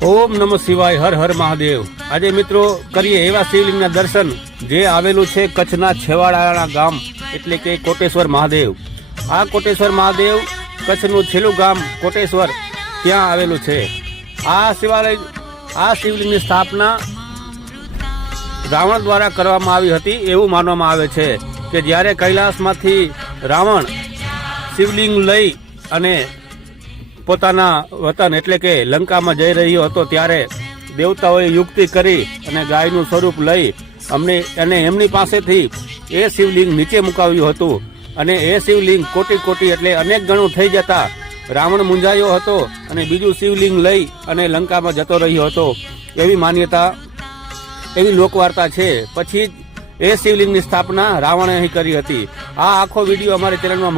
ઓમ નમઃ શિવાય, હર હર મહાદેવ। આજે મિત્રો કરીએ એવા શિવલિંગના દર્શન જે આવેલું છે કચ્છના છેવાડાના ગામ એટલે કે કોટેશ્વર મહાદેવ। આ કોટેશ્વર મહાદેવ કચ્છનું છેલ્લું ગામ કોટેશ્વર ત્યાં આવેલું છે। આ શિવલિંગની સ્થાપના રાવણ દ્વારા કરવામાં આવી હતી એવું માનવામાં આવે છે કે જ્યારે કૈલાસમાંથી રાવણ શિવલિંગ લઈ અને પોતાના વતન એટલે કે લંકામાં જઈ રહ્યો હતો ત્યારે દેવતાઓએ યુક્તિ કરી અને ગાયનું સ્વરૂપ લઈ એમની પાસેથી એ શિવલિંગ નીચે મુકાવ્યું હતું અને એ શિવલિંગ કોટી એટલે અનેક ગણું થઈ જતા રાવણ મૂંઝાયો હતો અને બીજું શિવલિંગ લઈ અને લંકામાં જતો રહ્યો હતો એવી માન્યતા, એવી લોકવાર્તા છે। પછી એ શિવલિંગની સ્થાપના રાવણે અહીં કરી હતી। આ આખો વિડીયો અમારી ચેનલમાં